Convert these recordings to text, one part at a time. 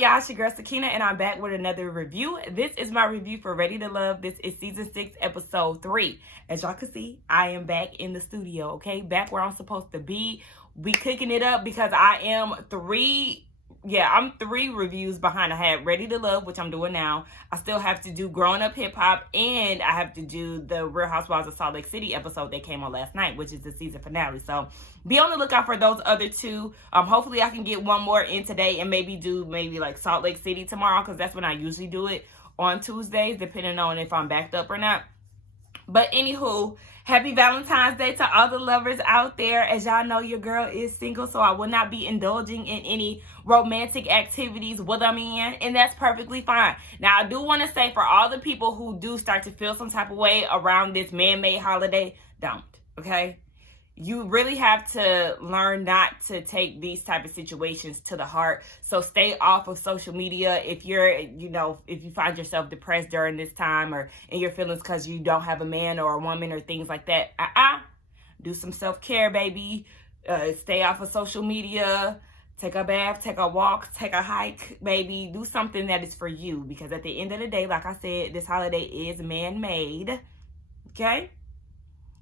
y'all? It's your girl Sakina, and I'm back with another review. This is my review for Ready to Love. This is season 6, episode 3. As y'all can see, I am back in the studio, okay? Back where I'm supposed to be. We cooking it up because I'm 3 reviews behind. I had Ready to Love, which I'm doing now. I still have to do Growing Up Hip Hop, and I have to do the Real Housewives of Salt Lake City episode that came on last night, which is the season finale. So be on the lookout for those other two. Hopefully I can get one more in today and maybe do like Salt Lake City tomorrow, because that's when I usually do it, on Tuesdays, depending on if I'm backed up or not. But anywho, happy Valentine's Day to all the lovers out there. As y'all know, your girl is single, so I will not be indulging in any romantic activities with a man, and that's perfectly fine. Now, I do want to say, for all the people who do start to feel some type of way around this man-made holiday, don't, okay? You really have to learn not to take these type of situations to the heart. So stay off of social media if you're, if you find yourself depressed during this time or in your feelings because you don't have a man or a woman or things like that. Do some self-care, baby. Stay off of social media. Take a bath, take a walk, take a hike, baby. Do something that is for you, because at the end of the day, like I said, this holiday is man-made, okay?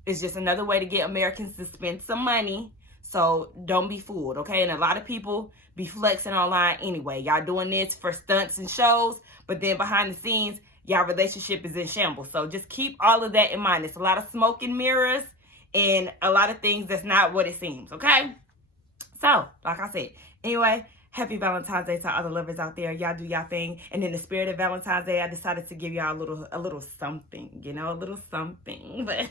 It's just another way to get Americans to spend some money. So don't be fooled, okay? And a lot of people be flexing online anyway. Y'all doing this for stunts and shows, but then behind the scenes, y'all relationship is in shambles. So just keep all of that in mind. It's a lot of smoke and mirrors and a lot of things that's not what it seems, okay? So, like I said, anyway, happy Valentine's Day to all the lovers out there. Y'all do y'all thing. And in the spirit of Valentine's Day, I decided to give y'all a little something, a little something. But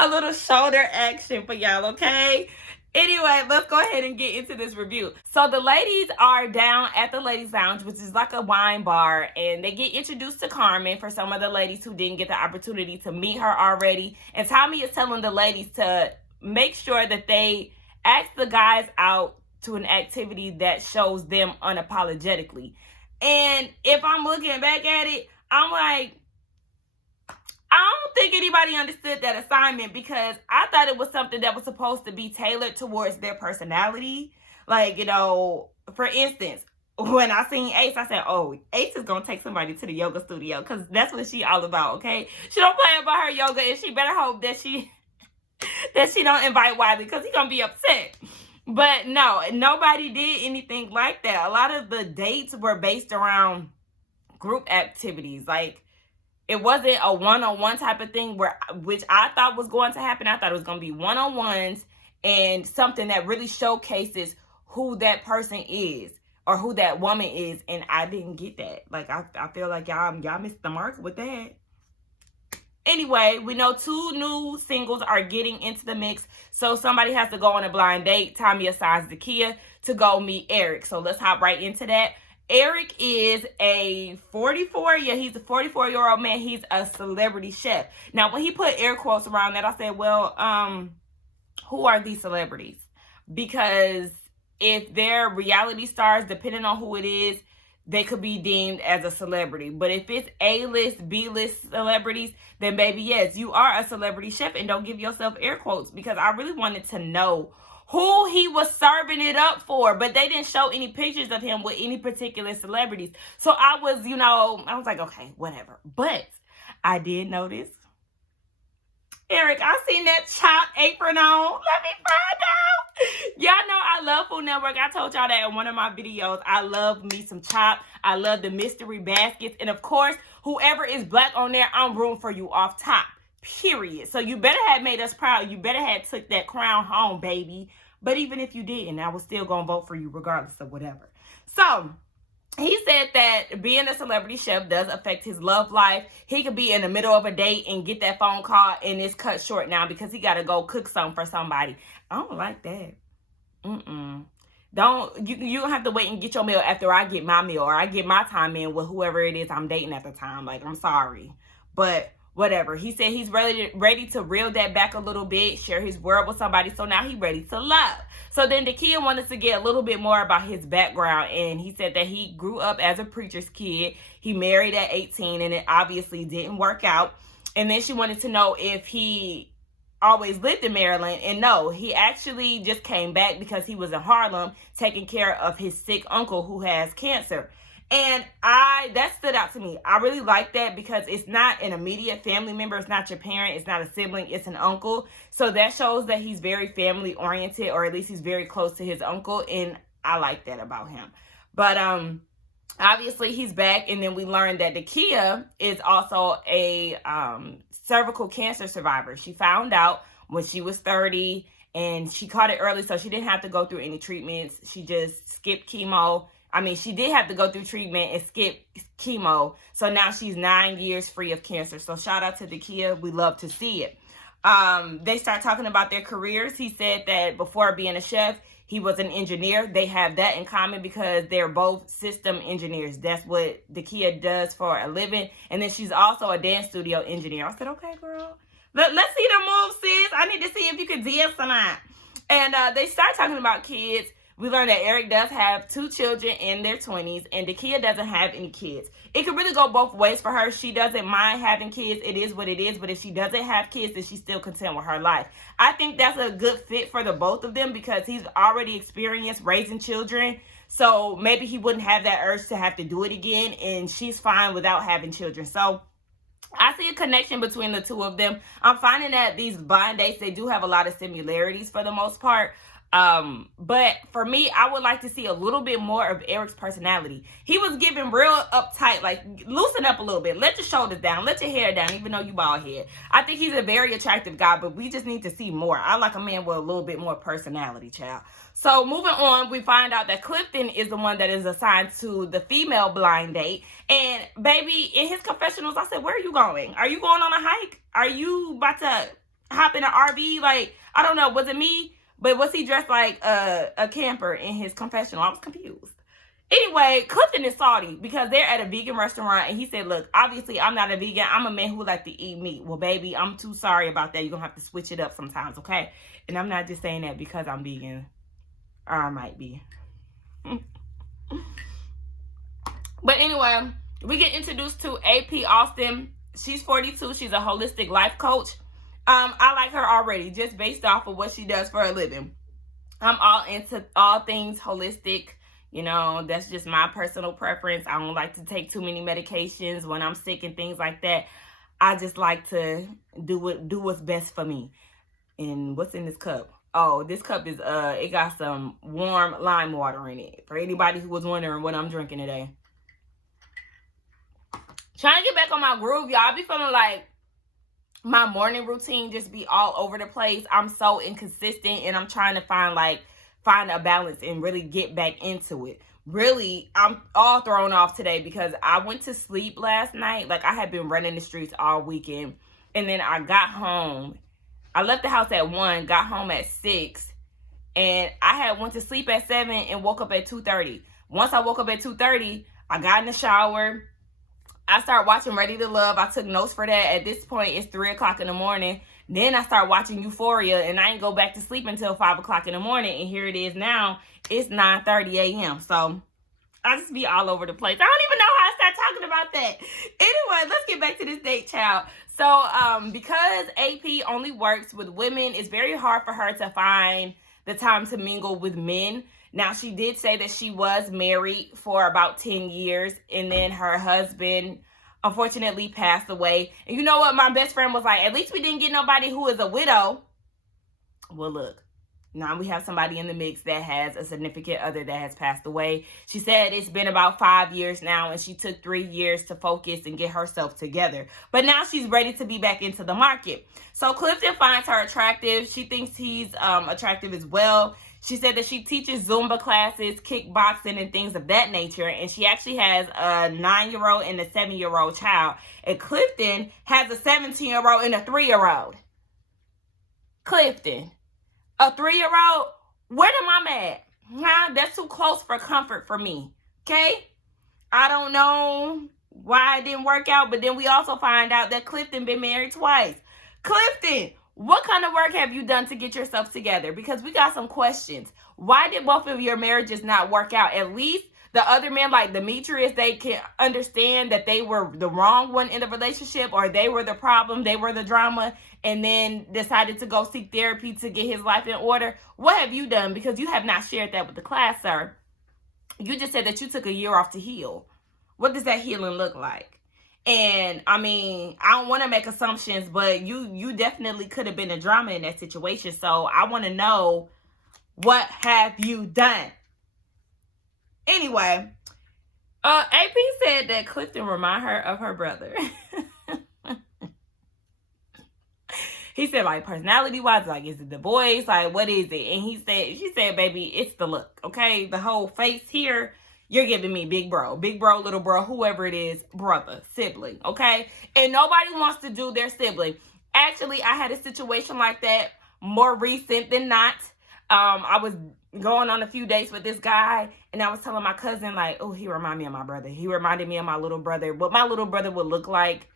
a little shoulder action for y'all, okay? Anyway, let's go ahead and get into this review. So the ladies are down at the ladies lounge, which is like a wine bar, and they get introduced to Carmen for some of the ladies who didn't get the opportunity to meet her already. And Tommy is telling the ladies to make sure that they ask the guys out to an activity that shows them unapologetically. And if I'm looking back at it, I'm like, I don't think anybody understood that assignment, because I thought it was something that was supposed to be tailored towards their personality. Like, for instance, when I seen Ace, I said, oh, Ace is going to take somebody to the yoga studio, because that's what she all about, okay? She don't play about her yoga, and she better hope that she don't invite Wiley, because he's going to be upset. But no, nobody did anything like that. A lot of the dates were based around group activities. Like, it wasn't a one-on-one type of thing, which I thought was going to happen. I thought it was going to be one-on-ones and something that really showcases who that person is or who that woman is. And I didn't get that. Like, I feel like y'all missed the mark with that. Anyway, we know 2 new singles are getting into the mix, so somebody has to go on a blind date. Tommy assigns Zakia to go meet Eric. So let's hop right into that. Eric is he's a 44-year-old man. He's a celebrity chef. Now, when he put air quotes around that, I said, well, who are these celebrities? Because if they're reality stars, depending on who it is, they could be deemed as a celebrity. But if it's A-list, B-list celebrities, then baby, yes, you are a celebrity chef, and don't give yourself air quotes, because I really wanted to know who he was serving it up for, but they didn't show any pictures of him with any particular celebrities. So I was like, okay, whatever. But I did notice, Eric, I seen that chopped apron on. Let me find out. Y'all know I love Food Network. I told y'all that in one of my videos. I love me some chop. I love the mystery baskets. And of course, whoever is black on there, I'm rooting for you off top. Period. So you better have made us proud. You better have took that crown home, baby. But even if you didn't, I was still going to vote for you regardless of whatever. So he said that being a celebrity chef does affect his love life. He could be in the middle of a date and get that phone call, and it's cut short now because he got to go cook something for somebody. I don't like that. You don't have to wait and get your meal after I get my meal, or I get my time in with whoever it is I'm dating at the time. Like, I'm sorry. But whatever. He said he's ready to reel that back a little bit, share his world with somebody. So now he's ready to love. So then the kid wanted to get a little bit more about his background. And he said that he grew up as a preacher's kid. He married at 18, and it obviously didn't work out. And then she wanted to know if he always lived in Maryland. And no, he actually just came back because he was in Harlem taking care of his sick uncle who has cancer. And that stood out to me. I really like that because it's not an immediate family member. It's not your parent. It's not a sibling. It's an uncle. So that shows that he's very family oriented, or at least he's very close to his uncle. And I like that about him. But obviously he's back. And then we learned that Dakia is also a cervical cancer survivor. She found out when she was 30 and she caught it early, so she didn't have to go through any treatments. She just skipped chemo. I mean, she did have to go through treatment and skip chemo. So now she's 9 years free of cancer. So shout out to Dakia. We love to see it. They start talking about their careers. He said that before being a chef, he was an engineer. They have that in common because they're both system engineers. That's what Dakia does for a living. And then she's also a dance studio engineer. I said, okay, girl. Let's see the move, sis. I need to see if you can dance or not. And they start talking about kids. We learned that Eric does have 2 children in their 20s, and Dakia doesn't have any kids. It could really go both ways for her. She doesn't mind having kids. It is what it is. But if she doesn't have kids, then she's still content with her life. I think that's a good fit for the both of them because he's already experienced raising children. So maybe he wouldn't have that urge to have to do it again, and she's fine without having children. So I see a connection between the two of them. I'm finding that these blind dates, they do have a lot of similarities for the most part. But for me, I would like to see a little bit more of Eric's personality. He was giving real uptight, like loosen up a little bit, let your shoulders down, let your hair down, even though you bald head. I think he's a very attractive guy, but we just need to see more. I like a man with a little bit more personality, child. So moving on, we find out that Clifton is the one that is assigned to the female blind date. And baby, in his confessionals, I said, where are you going? Are you going on a hike? Are you about to hop in an RV? Like, I don't know. Was it me? But was he dressed like a camper in his confessional? I was confused. Anyway, Clifton is salty because they're at a vegan restaurant. And he said, look, obviously, I'm not a vegan. I'm a man who like to eat meat. Well, baby, I'm too sorry about that. You're going to have to switch it up sometimes, okay? And I'm not just saying that because I'm vegan. Or I might be. But anyway, we get introduced to AP Austin. She's 42. She's a holistic life coach. I like her already just based off of what she does for a living. I'm all into all things holistic. You know, that's just my personal preference. I don't like to take too many medications when I'm sick and things like that. I just like to do what's best for me. And what's in this cup? Oh, this cup is it got some warm lime water in it. For anybody who was wondering what I'm drinking today. Trying to get back on my groove, y'all. I be feeling like my morning routine just be all over the place. I'm so inconsistent, and I'm trying to find a balance and really get back into it. Really, I'm all thrown off today because I went to sleep last night. Like, I had been running the streets all weekend, and then I got home. I left the house at 1, got home at 6, and I had went to sleep at 7 and woke up at 2:30. Once I woke up at 2:30, I got in the shower. I started watching Ready to Love. I took notes for that. At this point, it's 3 o'clock in the morning. Then I started watching Euphoria, and I didn't go back to sleep until 5 o'clock in the morning. And here it is now. It's 9:30 a.m. So I just be all over the place. I don't even know how I start talking about that. Anyway, let's get back to this date, child. So because AP only works with women, it's very hard for her to find the time to mingle with men. Now, she did say that she was married for about 10 years, and then her husband unfortunately passed away. And you know what? My best friend was like, at least we didn't get nobody who is a widow. Well, look, now we have somebody in the mix that has a significant other that has passed away. She said it's been about 5 years now, and she took 3 years to focus and get herself together. But now she's ready to be back into the market. So Clifton finds her attractive. She thinks he's attractive as well. She said that she teaches Zumba classes, kickboxing, and things of that nature. And she actually has a 9-year-old and a 7-year-old child. And Clifton has a 17-year-old and a 3-year-old. Clifton, a 3-year-old? Where the mama at? Huh? That's too close for comfort for me. Okay? I don't know why it didn't work out. But then we also find out that Clifton been married twice. Clifton, what kind of work have you done to get yourself together? Because we got some questions. Why did both of your marriages not work out? At least the other men, like Demetrius, they can understand that they were the wrong one in the relationship, or they were the problem, they were the drama, and then decided to go seek therapy to get his life in order? What have you done? Because you have not shared that with the class, sir. You just said that you took a year off to heal. What does that healing look like? And I mean, I don't want to make assumptions, but you definitely could have been a drama in that situation. So I want to know, what have you done? Anyway, AP said that Clifton remind her of her brother. He said, like, personality-wise, like, is it the voice? Like, what is it? And she said, baby, it's the look, okay? The whole face here, you're giving me big bro, little bro, whoever it is, brother, sibling, okay? And nobody wants to do their sibling. Actually, I had a situation like that more recent than not. I was going on a few dates with this guy, and I was telling my cousin, like, oh, he reminded me of my brother. He reminded me of my little brother. What my little brother would look like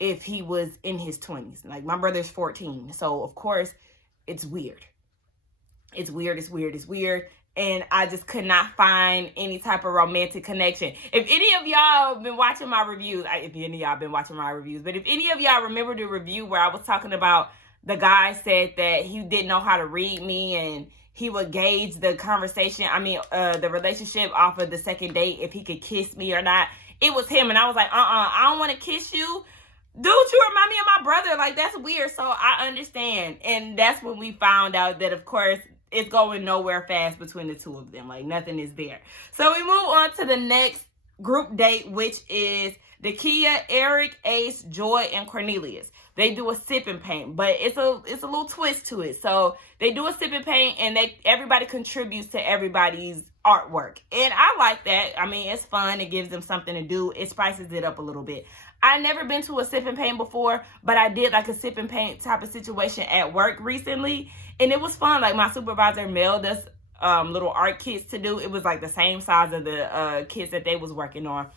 if he was in his 20s. Like, my brother's 14. So, of course, it's weird. It's weird. And I just could not find any type of romantic connection. If any of y'all been watching my reviews, but if any of y'all remember the review where I was talking about the guy said that he didn't know how to read me and he would gauge the conversation, the relationship off of the second date, if he could kiss me or not. It was him, and I was like, I don't want to kiss you. Dude, you remind me of my brother. Like, that's weird. So I understand. And that's when we found out that, of course, it's going nowhere fast between the two of them. Like, nothing is there. So we move on to the next group date, which is Dakia, Eric, Ace, Joy, and Cornelius. They do a sip and paint, but it's a little twist to it. So they do a sip and paint, and everybody contributes to everybody's artwork. And I like that. I mean, it's fun. It gives them something to do. It spices it up a little bit. I never been to a sip and paint before, but I did like a sip and paint type of situation at work recently, and it was fun. Like, my supervisor mailed us little art kits to do. It was like the same size of the kits that they was working on.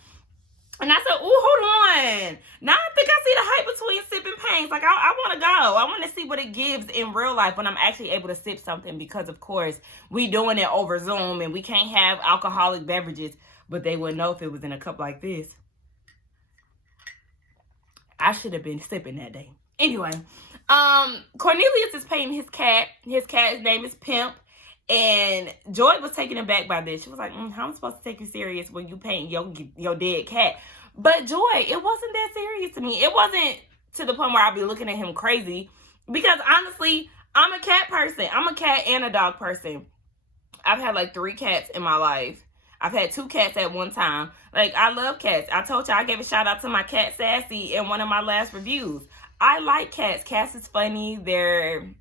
And I said, ooh, hold on. Now I think I see the hype between sip and paints. Like, I want to go. I want to see what it gives in real life when I'm actually able to sip something, because, of course, we doing it over Zoom and we can't have alcoholic beverages, but they wouldn't know if it was in a cup like this. I should have been sipping that day. Anyway, Cornelius is painting his cat. His cat's name is Pimp. And Joy was taken aback by this. She was like, how am I supposed to take you serious when you paint your dead cat? But Joy, it wasn't that serious to me. It wasn't to the point where I'd be looking at him crazy. Because honestly, I'm a cat person. I'm a cat and a dog person. I've had like 3 cats in my life. I've had 2 cats at one time. Like, I love cats. I told you I gave a shout out to my cat Sassy in one of my last reviews. I like cats. Cats is funny.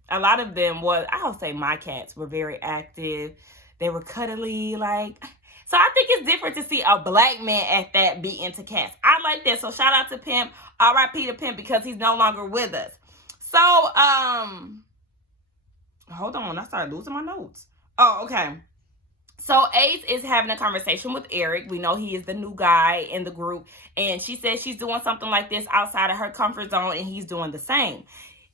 A lot of them was, I don't say my cats were very active. They were cuddly, like. So I think it's different to see a black man at that be into cats. I like that. So shout out to Pimp. R.I.P. to Pimp, because he's no longer with us. So, hold on. I started losing my notes. Oh, okay. So Ace is having a conversation with Eric. We know he is the new guy in the group. And she says she's doing something like this outside of her comfort zone, and he's doing the same.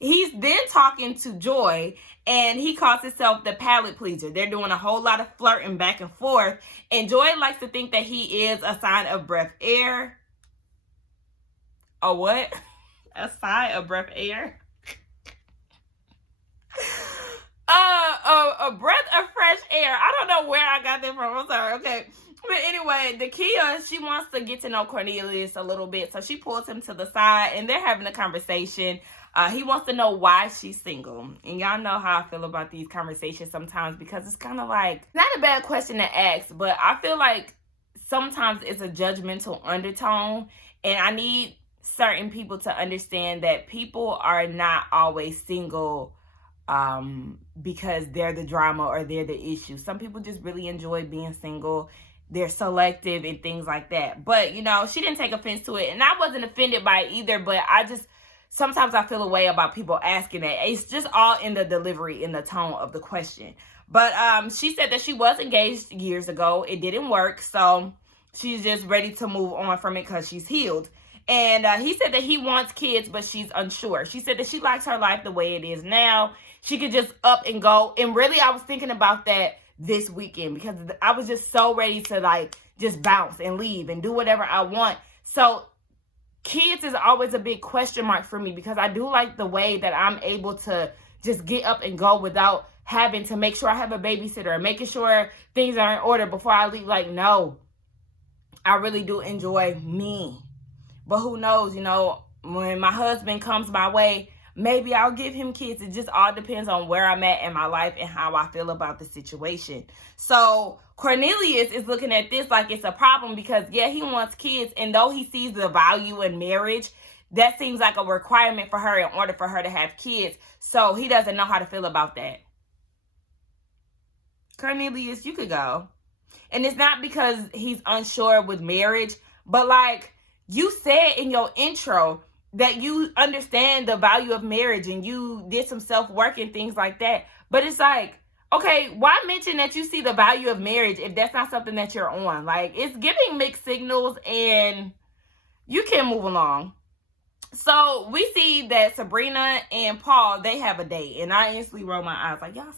He's then talking to Joy, and he calls himself the palate pleaser. They're doing a whole lot of flirting back and forth. And Joy likes to think that he is a sign of breath air. A what? A sign of breath air? A breath of fresh air. I don't know where I got that from. I'm sorry. Okay. But anyway, Dakia, she wants to get to know Cornelius a little bit. So she pulls him to the side, and they're having a conversation. He wants to know why she's single. And y'all know how I feel about these conversations sometimes, because it's kind of like, not a bad question to ask, but I feel like sometimes it's a judgmental undertone. And I need certain people to understand that people are not always single because they're the drama or they're the issue. Some people just really enjoy being single. They're selective and things like that. But, you know, she didn't take offense to it. And I wasn't offended by it either. But sometimes I feel a way about people asking that. It's just all in the delivery, in the tone of the question. But she said that she was engaged years ago. It didn't work. So she's just ready to move on from it because she's healed. And he said that he wants kids, but she's unsure. She said that she likes her life the way it is now. She could just up and go. And really, I was thinking about that this weekend because I was just so ready to like just bounce and leave and do whatever I want. So kids is always a big question mark for me because I do like the way that I'm able to just get up and go without having to make sure I have a babysitter and making sure things are in order before I leave. Like, no, I really do enjoy me. But who knows, you know, when my husband comes my way, maybe I'll give him kids. It just all depends on where I'm at in my life and how I feel about the situation. So Cornelius is looking at this like it's a problem because, yeah, he wants kids. And though he sees the value in marriage, that seems like a requirement for her in order for her to have kids. So he doesn't know how to feel about that. Cornelius, you could go. And it's not because he's unsure with marriage, but like you said in your intro that you understand the value of marriage and you did some self-work and things like that. But it's like, okay, why mention that you see the value of marriage if that's not something that you're on? Like, it's giving mixed signals and you can move along. So we see that Sabrina and Paul, they have a date. And I instantly roll my eyes like, y'all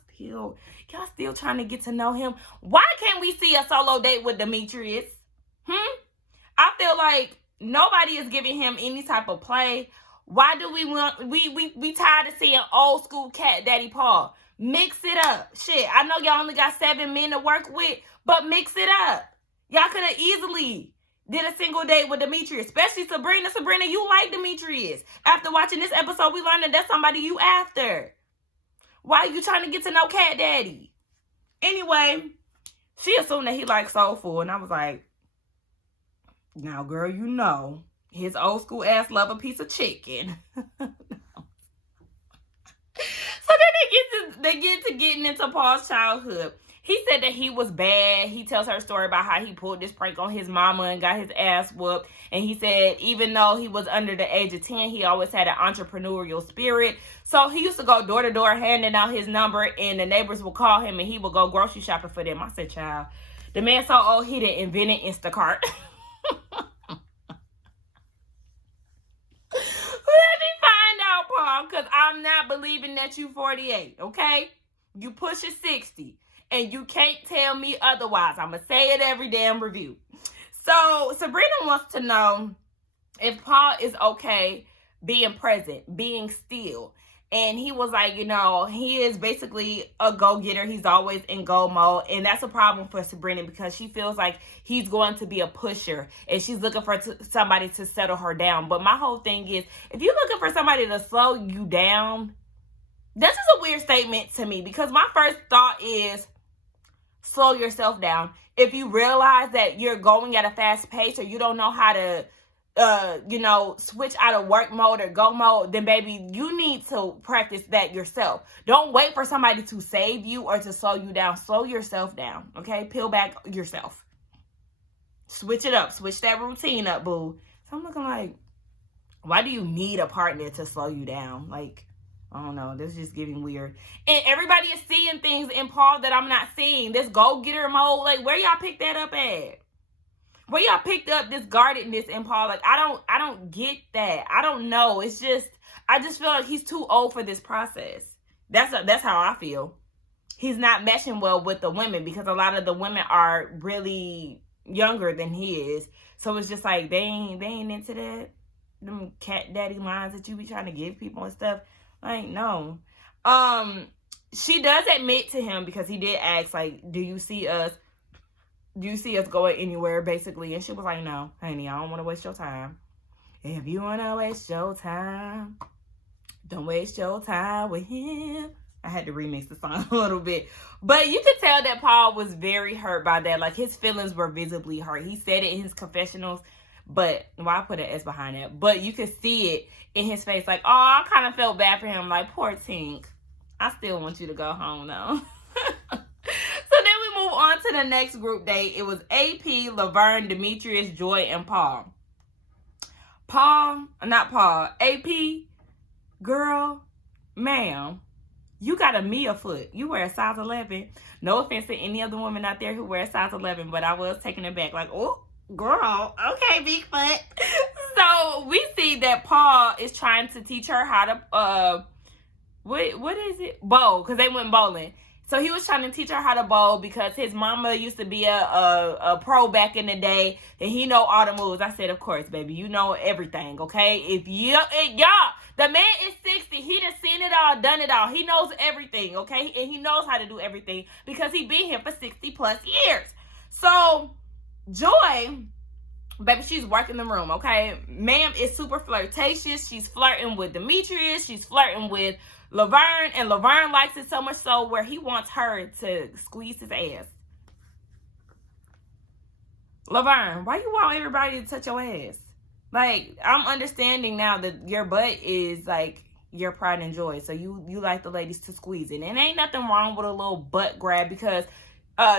still trying to get to know him. Why can't we see a solo date with Demetrius? I feel like nobody is giving him any type of play. Why do we want, we tired of seeing old school cat daddy Paul? Mix it up. Shit, I know y'all only got 7 men to work with, but mix it up. Y'all could have easily did a single date with Demetrius, especially Sabrina. Sabrina, you like Demetrius. After watching this episode, we learned that that's somebody you after. Why are you trying to get to know cat daddy? Anyway, she assumed that he liked soul food, and I was like, now, girl, you know, his old school ass love a piece of chicken. So then they get to getting into Paul's childhood. He said that he was bad. He tells her a story about how he pulled this prank on his mama and got his ass whooped. And he said even though he was under the age of 10, he always had an entrepreneurial spirit. So he used to go door to door handing out his number, and the neighbors would call him and he would go grocery shopping for them. I said, child, the man so old he done invented Instacart. Let me find out, Paul, because I'm not believing that you 48, okay? You pushing 60. And you can't tell me otherwise. I'm going to say it every damn review. So Sabrina wants to know if Paul is okay being present, being still. And he was like, you know, he is basically a go-getter. He's always in go mode. And that's a problem for Sabrina because she feels like he's going to be a pusher. And she's looking for somebody to settle her down. But my whole thing is, if you're looking for somebody to slow you down, this is a weird statement to me. Because my first thought is, slow yourself down. If you realize that you're going at a fast pace or you don't know how to, switch out of work mode or go mode, then baby, you need to practice that yourself. Don't wait for somebody to save you or to slow you down. Slow yourself down, okay? Peel back yourself. Switch it up. Switch that routine up, boo. So I'm looking like, why do you need a partner to slow you down? Like, I don't know. This is just getting weird. And everybody is seeing things in Paul that I'm not seeing. This go-getter mode. Like, where y'all picked that up at? Where y'all picked up this guardedness in Paul? Like, I don't get that. I don't know. It's just, I just feel like he's too old for this process. That's how I feel. He's not meshing well with the women because a lot of the women are really younger than he is. So it's just like, they ain't into that. Them cat daddy lines that you be trying to give people and stuff. Like, no. She does admit to him because he did ask, like, do you see us going anywhere, basically? And she was like, no, honey, I don't want to waste your time. If you want to waste your time, don't waste your time with him. I had to remix the song a little bit. But you could tell that Paul was very hurt by that. Like, his feelings were visibly hurt. He said it in his confessionals. But, well, I put an S behind that. But you could see it in his face. Like, oh, I kind of felt bad for him. Like, poor Tink. I still want you to go home, though. So then we move on to the next group date. It was AP, Laverne, Demetrius, Joy, and Paul. AP, girl, ma'am, you got a Mia foot. You wear a size 11. No offense to any other woman out there who wears size 11, but I was taking it back. Like, oh. Girl, okay, Bigfoot. So we see that Paul is trying to teach her how to what is it? Bowl, because they went bowling. So he was trying to teach her how to bowl because his mama used to be a pro back in the day, and he know all the moves. I said, of course, baby, you know everything, okay? If y'all, the man is 60. He done seen it all, done it all. He knows everything, okay? And he knows how to do everything because he been here for 60 plus years. So Joy, baby, she's working the room, okay? Ma'am is super flirtatious. She's flirting with Demetrius. She's flirting with Laverne, and Laverne likes it so much so where he wants her to squeeze his ass. Laverne, why you want everybody to touch your ass? Like, I'm understanding now that your butt is like your pride and joy. So you like the ladies to squeeze it. And ain't nothing wrong with a little butt grab because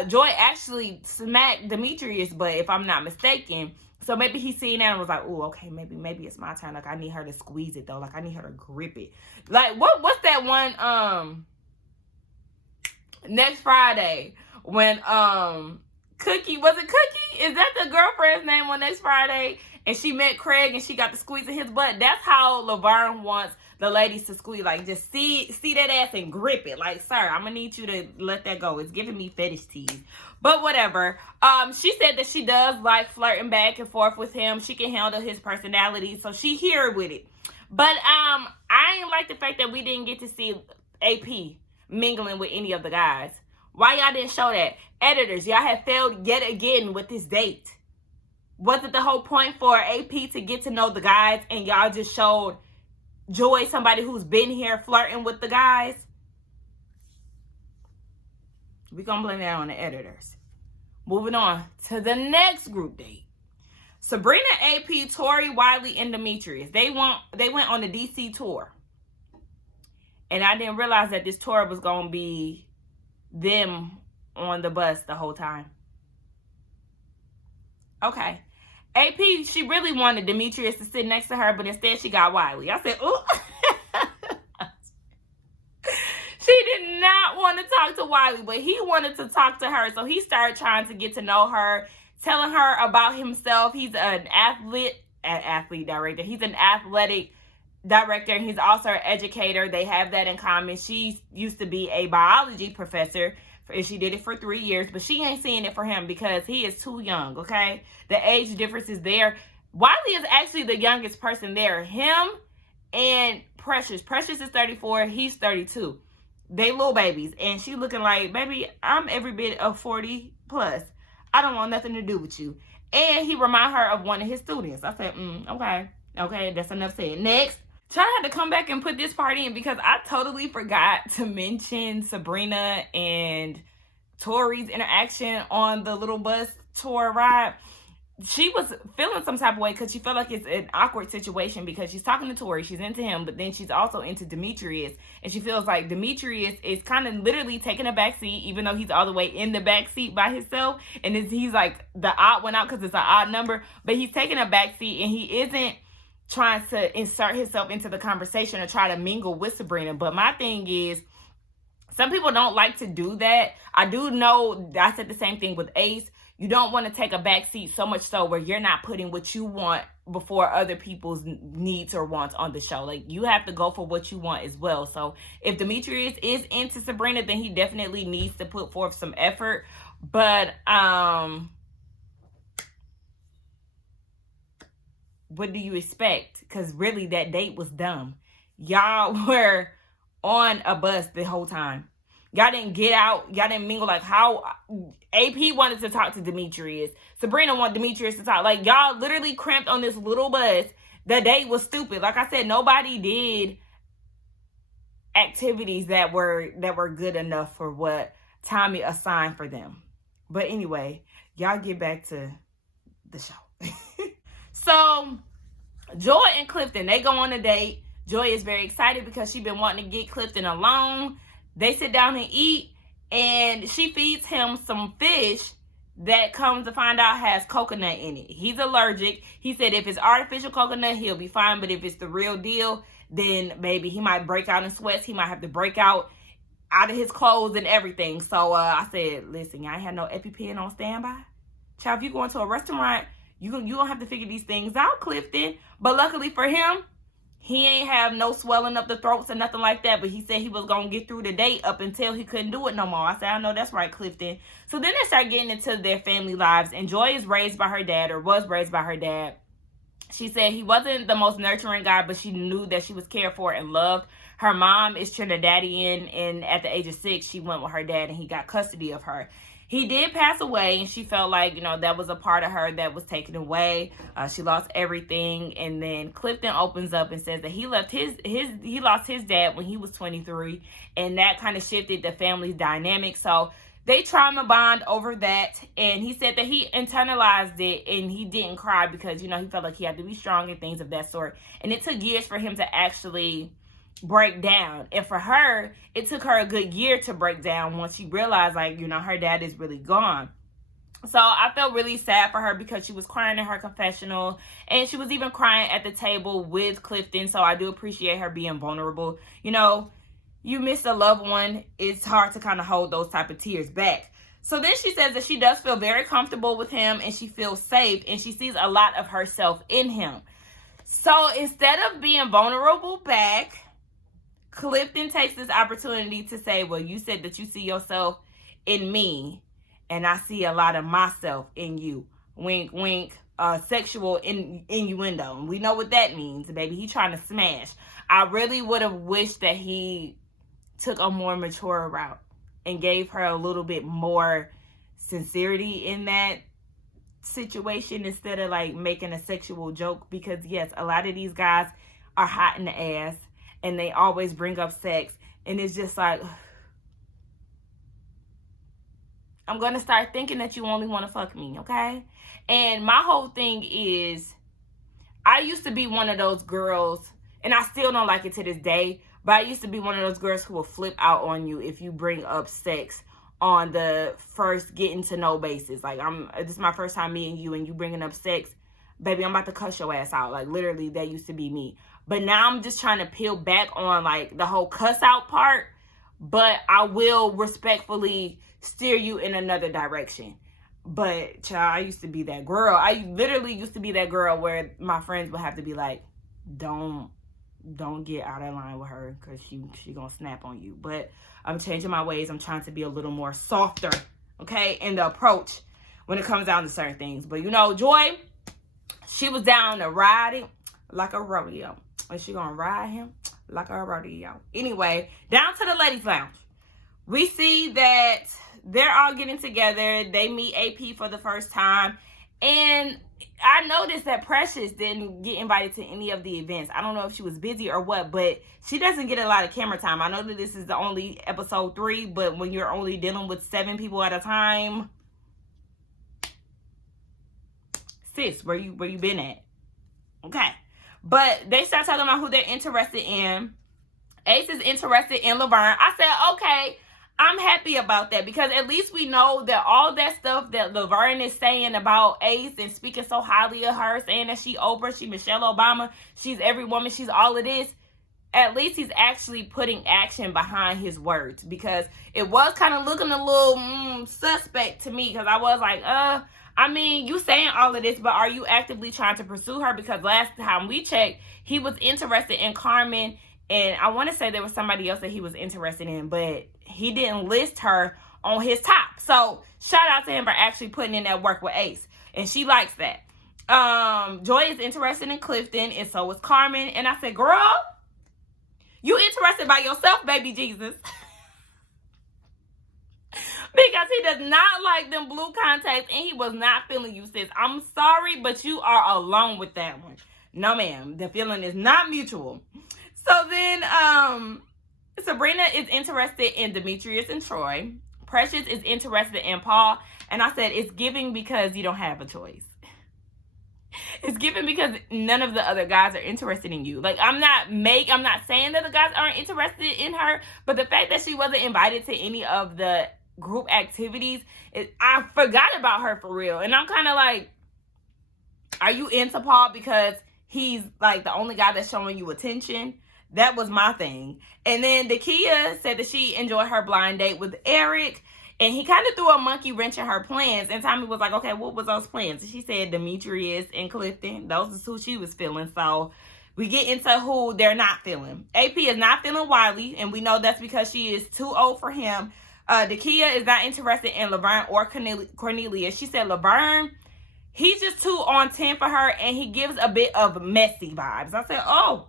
Joy actually smacked Demetrius' butt, if I'm not mistaken. So maybe he seen that and was like, oh, okay, maybe it's my turn. Like, I need her to squeeze it, though. Like, I need her to grip it. Like, what's that one, next Friday when, Cookie, was it Cookie? Is that the girlfriend's name on Next Friday? And she met Craig and she got to squeezing his butt. That's how Laverne wants the ladies to squeeze. Like, just see that ass and grip it. Like, sir, I'm going to need you to let that go. It's giving me fetish tease. But whatever. She said that she does like flirting back and forth with him. She can handle his personality. So she here with it. But I ain't like the fact that we didn't get to see AP mingling with any of the guys. Why y'all didn't show that? Editors, y'all have failed yet again with this date. Was it the whole point for AP to get to know the guys and y'all just showed Joy, somebody who's been here flirting with the guys? We're going to blame that on the editors. Moving on to the next group date. Sabrina, AP, Tori, Wiley, and Demetrius. They went on the DC tour. And I didn't realize that this tour was going to be them on the bus the whole time. Okay. AP, she really wanted Demetrius to sit next to her, but instead she got Wiley. I said, ooh. She did not want to talk to Wiley, but he wanted to talk to her. So he started trying to get to know her, telling her about himself. He's an athlete director. He's an athletic director, and he's also an educator. They have that in common. She used to be a biology professor, and she did it for 3 years, but she ain't seeing it for him because he is too young, okay? The age difference is there. Wiley is actually the youngest person there. Him and Precious. Precious is 34. He's 32. They little babies, and she looking like, baby, I'm every bit of 40 plus. I don't want nothing to do with you. And he remind her of one of his students. I said, okay, that's enough said. Next. Try had to come back and put this part in because I totally forgot to mention Sabrina and Tori's interaction on the little bus tour ride. She was feeling some type of way because she felt like it's an awkward situation because she's talking to Tori, she's into him, but then she's also into Demetrius, and she feels like Demetrius is kind of literally taking a back seat, even though he's all the way in the back seat by himself, and he's like the odd one out because it's an odd number, but he's taking a back seat and he isn't trying to insert himself into the conversation or try to mingle with Sabrina. But my thing is, some people don't like to do that. I do know, I said the same thing with Ace. You don't want to take a back seat so much so where you're not putting what you want before other people's needs or wants on the show. Like, you have to go for what you want as well. So if Demetrius is into Sabrina, then he definitely needs to put forth some effort. But what do you expect? Because really, that date was dumb. Y'all were on a bus the whole time. Y'all didn't get out. Y'all didn't mingle. Like, how AP wanted to talk to Demetrius. Sabrina wanted Demetrius to talk. Like, y'all literally cramped on this little bus. The date was stupid. Like I said, nobody did activities that were good enough for what Tommy assigned for them. But anyway, y'all get back to the show. So, Joy and Clifton, they go on a date. Joy is very excited because she's been wanting to get Clifton alone. They sit down and eat, and she feeds him some fish that comes to find out has coconut in it. He's allergic. He said if it's artificial coconut, he'll be fine, but if it's the real deal, then maybe he might break out in sweats. He might have to break out of his clothes and everything. So I said, listen, y'all ain't had no EpiPen on standby. Child, if you go into a restaurant, you don't have to figure these things out, Clifton. But luckily for him, He ain't have no swelling up the throats or nothing like that, but he said he was going to get through the date up until he couldn't do it no more. I said, I know that's right, Clifton. So then they start getting into their family lives, and Joy is raised by her dad, or was raised by her dad. She said he wasn't the most nurturing guy, but she knew that she was cared for and loved. Her mom is Trinidadian, and at the age of 6, she went with her dad, and he got custody of her. He did pass away, and she felt like, that was a part of her that was taken away. She lost everything. And then Clifton opens up and says that he lost his dad when he was 23, and that kind of shifted the family's dynamic. So they trauma bond over that, and he said that he internalized it, and he didn't cry because, he felt like he had to be strong and things of that sort. And it took years for him to actually break down. And for her, it took her a good year to break down once she realized, like, her dad is really gone. So I felt really sad for her because she was crying in her confessional, and she was even crying at the table with Clifton. So I do appreciate her being vulnerable. You miss a loved one, it's hard to kind of hold those type of tears back. So then she says that she does feel very comfortable with him, and she feels safe, and she sees a lot of herself in him. So instead of being vulnerable back, Clifton takes this opportunity to say, well, you said that you see yourself in me, and I see a lot of myself in you. Wink, wink, sexual innuendo. And we know what that means, baby. He trying to smash. I really would have wished that he took a more mature route and gave her a little bit more sincerity in that situation instead of like making a sexual joke. Because yes, a lot of these guys are hot in the ass, and they always bring up sex, and it's just like, I'm going to start thinking that you only want to fuck me, okay? And my whole thing is, I used to be one of those girls, and I still don't like it to this day, but I used to be one of those girls who will flip out on you if you bring up sex on the first getting to know basis. Like, this is my first time meeting you, and you bringing up sex, baby, I'm about to cuss your ass out. Like, literally, that used to be me. But now I'm just trying to peel back on, like, the whole cuss out part. But I will respectfully steer you in another direction. But, child, I used to be that girl. I literally used to be that girl where my friends would have to be like, don't get out of line with her because she gonna snap on you. But I'm changing my ways. I'm trying to be a little more softer, okay, in the approach when it comes down to certain things. But, Joy, she was down to ride it like a rodeo. And she gonna ride him like a rodeo. Anyway, down to the ladies' lounge. We see that they're all getting together. They meet AP for the first time. And I noticed that Precious didn't get invited to any of the events. I don't know if she was busy or what, but she doesn't get a lot of camera time. I know that this is the only episode 3, but when you're only dealing with 7 people at a time, sis, where you been at? Okay. But they start talking about who they're interested in. Ace is interested in Laverne. I said, okay, I'm happy about that, because at least we know that all that stuff that Laverne is saying about Ace and speaking so highly of her, saying that she Oprah, she Michelle Obama, she's every woman, she's all of this. At least he's actually putting action behind his words, because it was kind of looking a little suspect to me, because I was like, I mean, you saying all of this, but are you actively trying to pursue her? Because last time we checked, he was interested in Carmen, and I want to say there was somebody else that he was interested in, but he didn't list her on his top. So shout out to him for actually putting in that work with Ace, and she likes that. Joy is interested in Clifton, and so is Carmen. And I said, girl, you interested by yourself, baby Jesus. Because he does not like them blue contacts, and he was not feeling you, sis. I'm sorry, but you are alone with that one. No, ma'am. The feeling is not mutual. So then, Sabrina is interested in Demetrius and Troy. Precious is interested in Paul. And I said, it's giving because you don't have a choice. It's giving because none of the other guys are interested in you. Like, I'm not saying that the guys aren't interested in her, but the fact that she wasn't invited to any of the group activities, I forgot about her for real. And I'm kind of like, are you into Paul because he's like the only guy that's showing you attention? That was my thing. And then Dakia said that she enjoyed her blind date with Eric, and he kind of threw a monkey wrench in her plans. And Tommy was like, okay, what was those plans? And she said Demetrius and Clifton. Those are who she was feeling. So We get into who they're not feeling. AP is not feeling Wiley, and we know that's because she is too old for him. Dakia is not interested in Laverne or Cornelia. She said Laverne, he's just too on 10 for her, and he gives a bit of messy vibes. I said, oh,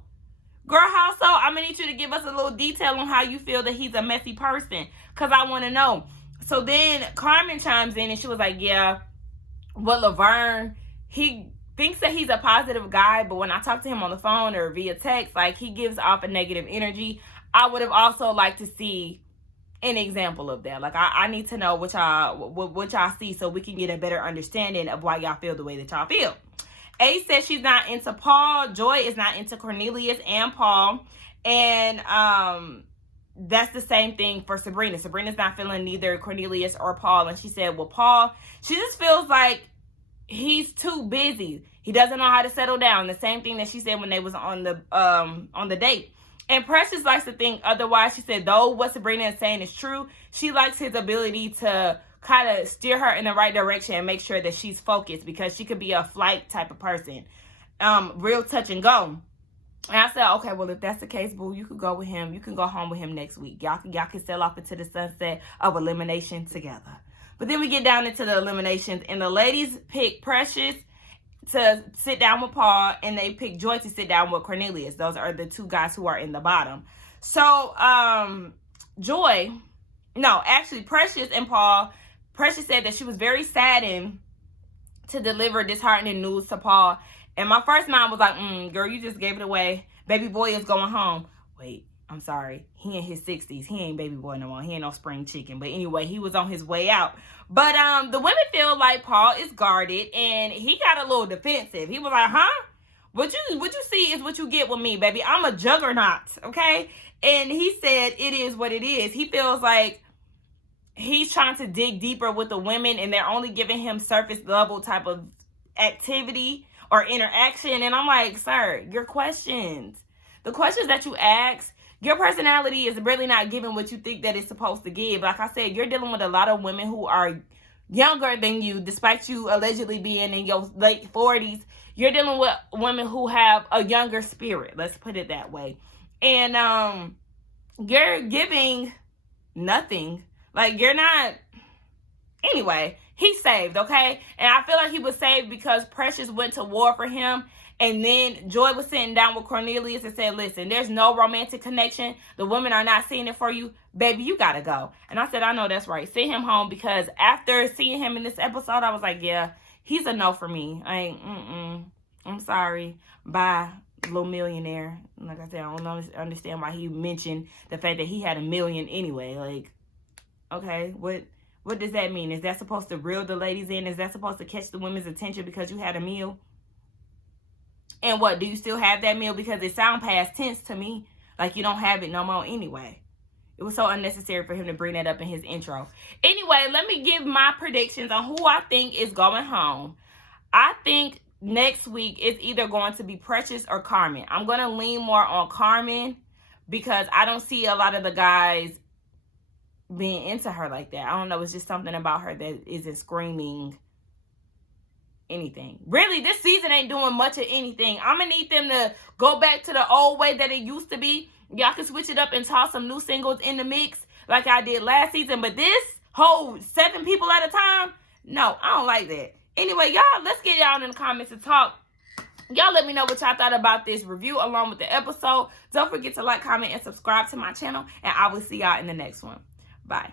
girl, how so? I'm going to need you to give us a little detail on how you feel that he's a messy person, because I want to know. So then Carmen chimes in, and she was like, yeah, well, Laverne, he thinks that he's a positive guy, but when I talk to him on the phone or via text, like, he gives off a negative energy. I would have also liked to see an example of that. Like, I need to know what y'all see so we can get a better understanding of why y'all feel the way that y'all feel. A says she's not into Paul. Joy is not into Cornelius and Paul. And that's the same thing for Sabrina. Sabrina's not feeling neither Cornelius or Paul. And she said, well, Paul, she just feels like he's too busy. He doesn't know how to settle down. The same thing that she said when they was on the date. And Precious likes to think otherwise. She said, though what Sabrina is saying is true, she likes his ability to kind of steer her in the right direction and make sure that she's focused, because she could be a flight type of person. Real touch and go. And I said, okay, well, if that's the case, boo, you could go with him. You can go home with him next week. Y'all can sail off into the sunset of elimination together. But then we get down into the eliminations, and the ladies pick Precious to sit down with Paul, and they pick Joy to sit down with Cornelius. Those are the two guys who are in the bottom. So, Precious and Paul, Precious said that she was very saddened to deliver disheartening news to Paul. And my first mind was like, girl, you just gave it away. Baby boy is going home. Wait, I'm sorry. He in his 60s. He ain't baby boy no more. He ain't no spring chicken. But anyway, he was on his way out. But the women feel like Paul is guarded, and he got a little defensive. He was like, huh? What you see is what you get with me, baby. I'm a juggernaut, okay? And he said it is what it is. He feels like he's trying to dig deeper with the women, and they're only giving him surface level type of activity or interaction. And I'm like, sir, the questions that you ask, your personality is really not giving what you think that it's supposed to give. Like I said, you're dealing with a lot of women who are younger than you, despite you allegedly being in your late 40s. You're dealing with women who have a younger spirit. Let's put it that way. And you're giving nothing. Like, you're not... Anyway, he's saved, okay? And I feel like he was saved because Precious went to war for him. And then Joy was sitting down with Cornelius and said, listen, there's no romantic connection. The women are not seeing it for you. Baby, you got to go. And I said, I know that's right. Send him home, because after seeing him in this episode, I was like, yeah, he's a no for me. I'm sorry. Bye, little millionaire. Like I said, I don't understand why he mentioned the fact that he had $1 million anyway. Like, okay, what does that mean? Is that supposed to reel the ladies in? Is that supposed to catch the women's attention because you had a meal? And what, do you still have that meal? Because it sounds past tense to me. Like you don't have it no more anyway. It was so unnecessary for him to bring that up in his intro. Anyway, let me give my predictions on who I think is going home. I think next week it's either going to be Precious or Carmen. I'm going to lean more on Carmen because I don't see a lot of the guys being into her like that. I don't know. It's just something about her that isn't screaming anything. Really, this season ain't doing much of anything. I'm gonna need them to go back to the old way that it used to be. Y'all can switch it up and toss some new singles in the mix like I did last season. But this whole 7 people at a time, no, I don't like that. Anyway, y'all, let's get y'all in the comments to talk. Y'all let me know what y'all thought about this review along with the episode. Don't forget to like, comment, and subscribe to my channel. And I will see y'all in the next one. Bye.